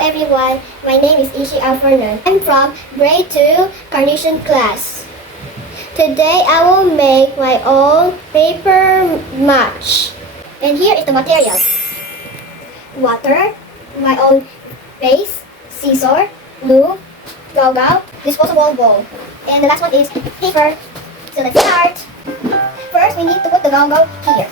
everyone, my name is Eshey. I'm from grade 2 Carnation class. Today I will make my own paper mache. And here is the materials. Water, my own base, scissor, glue, gao, disposable bowl. And the last one is paper. So let's start. First we need to put the gao here.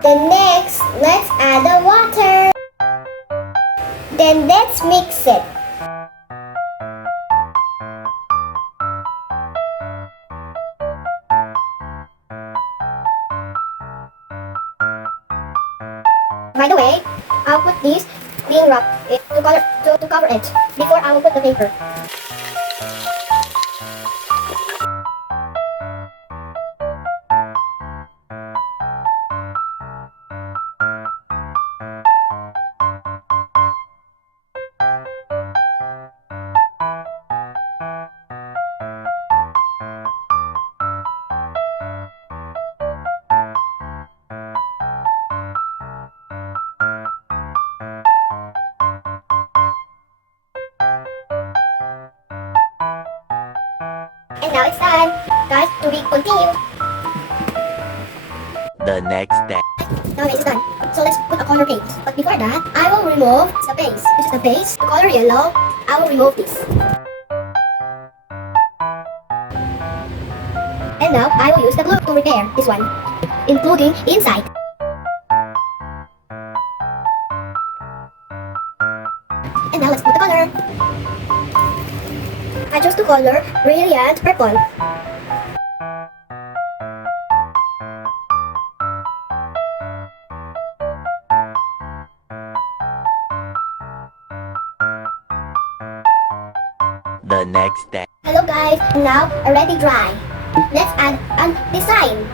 Then next, let's add the water. Then let's mix it. By the way, I'll put this cling wrap to cover it before I will put the paper. And now it's done. Guys, to be continued. The next day. Now it's done. So let's put a color paint. But before that, I will remove the base. This is the base. The color yellow. I will remove this. And now I will use the glue to repair this one, including inside. And now let's put the color. I chose the color Brilliant Purple. The next day. Hello guys, now already dry. Let's add a design.